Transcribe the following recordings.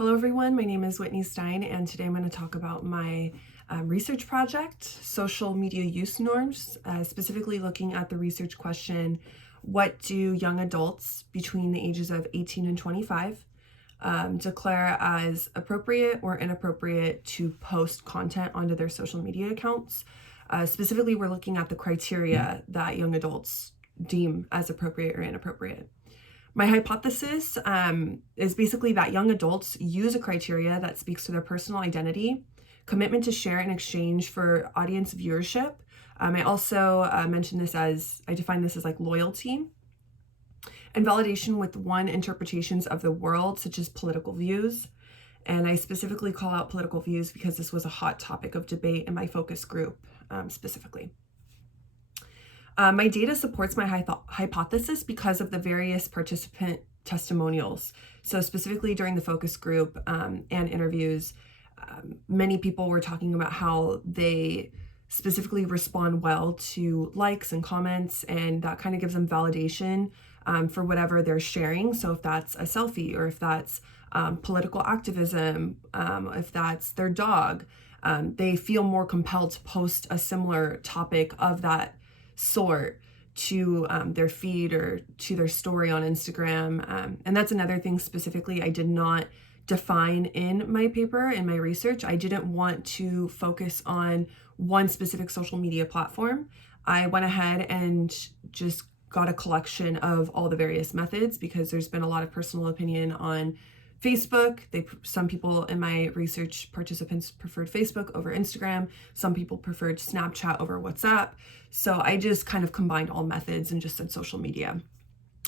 Hello everyone, my name is Whitney Stein and today I'm going to talk about my research project, social media use norms, specifically looking at the research question, what do young adults between the ages of 18 and 25 declare as appropriate or inappropriate to post content onto their social media accounts? Specifically, we're looking at the criteria that young adults deem as appropriate or inappropriate. My hypothesis is basically that young adults use a criteria that speaks to their personal identity, commitment to share in exchange for audience viewership. I also I define this as like loyalty and validation with one interpretations of the world, such as political views. And I specifically call out political views because this was a hot topic of debate in my focus group specifically. My data supports my hypothesis because of the various participant testimonials. So specifically during the focus group and interviews, many people were talking about how they specifically respond well to likes and comments, and that kind of gives them validation for whatever they're sharing. So if that's a selfie, or if that's political activism, if that's their dog, they feel more compelled to post a similar topic of that sort to their feed or to their story on Instagram. And that's another thing specifically I did not define in my paper, in my research. I didn't want to focus on one specific social media platform. I went ahead and just got a collection of all the various methods because there's been a lot of personal opinion on Facebook. Some people in my research participants preferred Facebook over Instagram. Some people preferred Snapchat over WhatsApp. So I just kind of combined all methods and just said social media.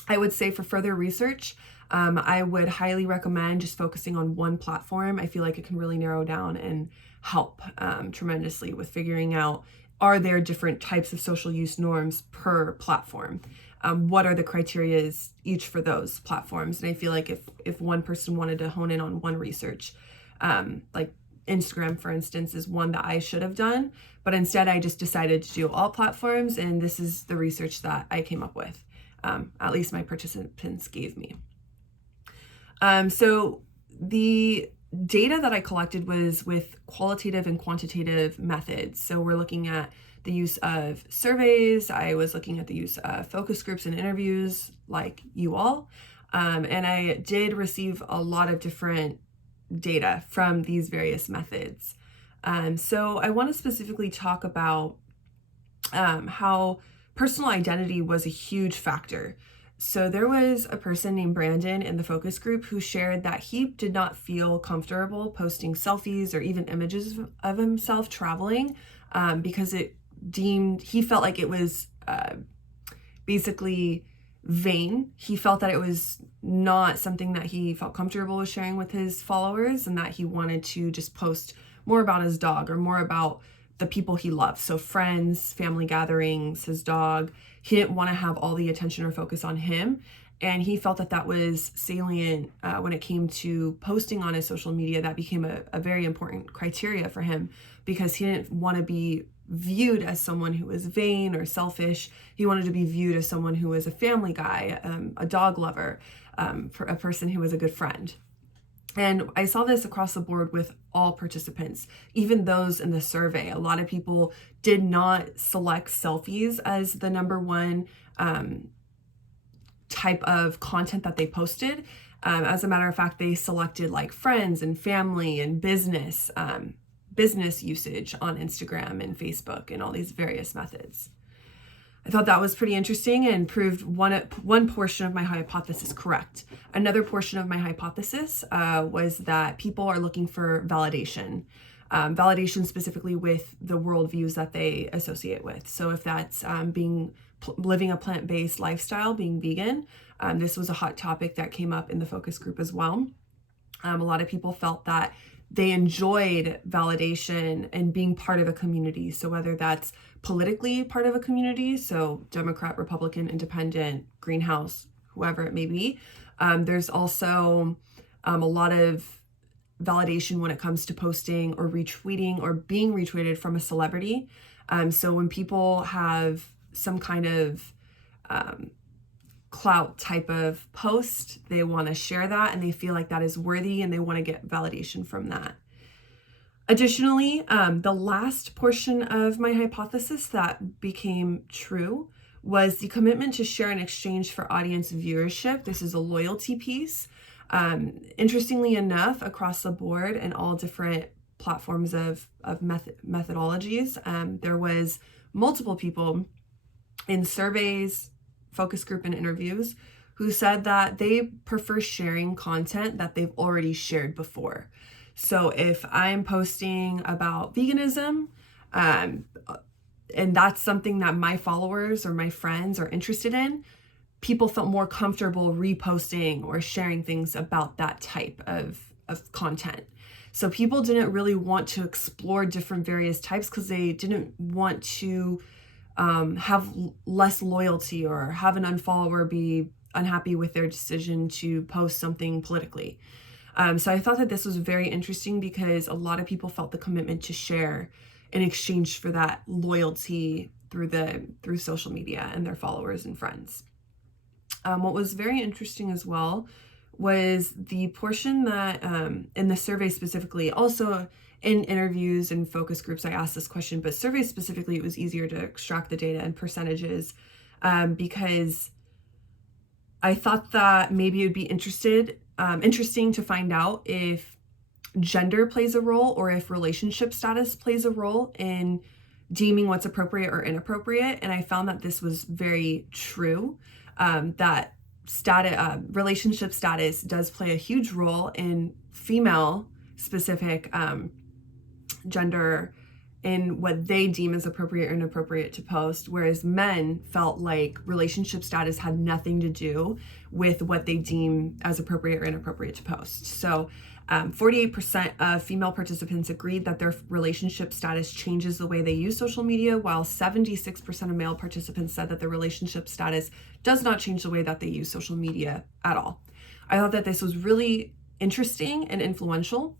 I would say for further research, I would highly recommend just focusing on one platform. I feel like it can really narrow down and help tremendously with figuring out, are there different types of social use norms per platform? What are the criteria each for those platforms? And I feel like if one person wanted to hone in on one research, like Instagram, for instance, is one that I should have done, but instead I just decided to do all platforms, and this is the research that I came up with, at least my participants gave me. So the data that I collected was with qualitative and quantitative methods. So we're looking at the use of surveys. I was looking at the use of focus groups and interviews like you all. And I did receive a lot of different data from these various methods. So I want to specifically talk about how personal identity was a huge factor. So there was a person named Brandon in the focus group who shared that he did not feel comfortable posting selfies or even images of himself traveling because he felt like it was basically vain. He felt that it was not something that he felt comfortable with sharing with his followers, and that he wanted to just post more about his dog or more about the people he loves. So friends, family gatherings, his dog. He didn't want to have all the attention or focus on him. And he felt that that was salient when it came to posting on his social media. That became a very important criteria for him because he didn't want to be viewed as someone who was vain or selfish. He wanted to be viewed as someone who was a family guy, a dog lover, for a person who was a good friend. And I saw this across the board with all participants, even those in the survey. A lot of people did not select selfies as the number one type of content that they posted. As a matter of fact, they selected like friends and family and business usage on Instagram and Facebook and all these various methods. I thought that was pretty interesting and proved one portion of my hypothesis correct. Another portion of my hypothesis was that people are looking for validation. Validation specifically with the worldviews that they associate with. So if that's living a plant-based lifestyle, being vegan, this was a hot topic that came up in the focus group as well. A lot of people felt that they enjoyed validation and being part of a community. So whether that's politically part of a community, so Democrat, Republican, Independent, Greenhouse, whoever it may be, there's also a lot of validation when it comes to posting or retweeting or being retweeted from a celebrity. So when people have some kind of clout type of post. They want to share that and they feel like that is worthy and they want to get validation from that. Additionally, the last portion of my hypothesis that became true was the commitment to share in exchange for audience viewership. This is a loyalty piece. Interestingly enough, across the board and all different platforms of methodologies, there was multiple people in surveys, focus group, and interviews who said that they prefer sharing content that they've already shared before. So if I'm posting about veganism, and that's something that my followers or my friends are interested in, people felt more comfortable reposting or sharing things about that type of content. So people didn't really want to explore different various types because they didn't want to have less loyalty or have an unfollower be unhappy with their decision to post something politically. So I thought that this was very interesting because a lot of people felt the commitment to share in exchange for that loyalty through social media and their followers and friends. What was very interesting as well was the portion that in the survey specifically, also in interviews and focus groups, I asked this question, but surveys specifically, it was easier to extract the data and percentages because I thought that maybe it would be interesting to find out if gender plays a role or if relationship status plays a role in deeming what's appropriate or inappropriate. And I found that this was very true, that relationship status does play a huge role in female specific gender in what they deem as appropriate or inappropriate to post, whereas men felt like relationship status had nothing to do with what they deem as appropriate or inappropriate to post. So 48% of female participants agreed that their relationship status changes the way they use social media, while 76% of male participants said that their relationship status does not change the way that they use social media at all. I thought that this was really interesting and influential.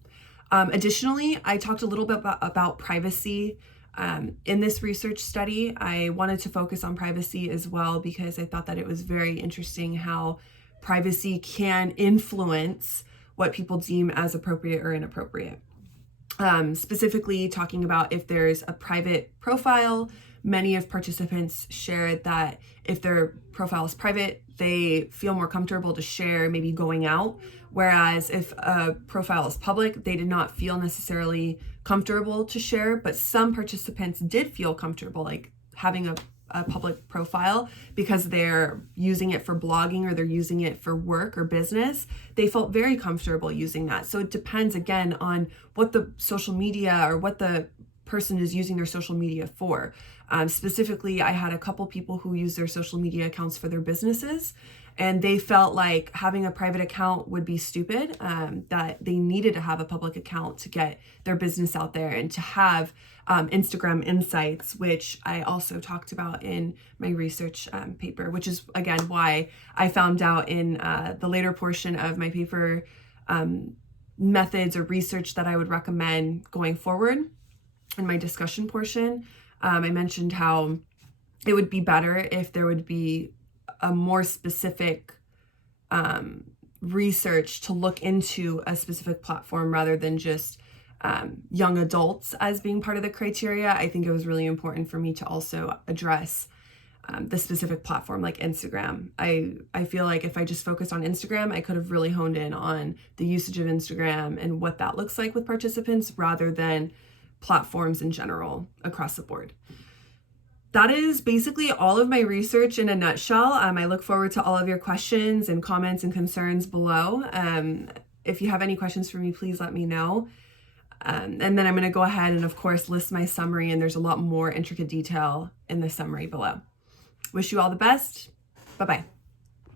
Additionally, I talked a little bit about privacy. In this research study, I wanted to focus on privacy as well because I thought that it was very interesting how privacy can influence what people deem as appropriate or inappropriate. Specifically talking about if there's a private profile, many of participants shared that if their profile is private, they feel more comfortable to share maybe going out. Whereas if a profile is public, they did not feel necessarily comfortable to share, but some participants did feel comfortable like having a public profile because they're using it for blogging or they're using it for work or business. They felt very comfortable using that. So it depends again on what the social media or what the person is using their social media for. Specifically, I had a couple people who use their social media accounts for their businesses, and they felt like having a private account would be stupid, that they needed to have a public account to get their business out there and to have Instagram Insights, which I also talked about in my research paper, which is, again, why I found out in the later portion of my paper methods or research that I would recommend going forward. In my discussion portion, I mentioned how it would be better if there would be a more specific research to look into a specific platform rather than just young adults as being part of the criteria. I think it was really important for me to also address the specific platform like Instagram. I feel like if I just focused on Instagram, I could have really honed in on the usage of Instagram and what that looks like with participants rather than platforms in general across the board. That is basically all of my research in a nutshell. I look forward to all of your questions and comments and concerns below. If you have any questions for me, please let me know. And then I'm going to go ahead and, of course, list my summary, and there's a lot more intricate detail in the summary below. Wish you all the best. Bye-bye.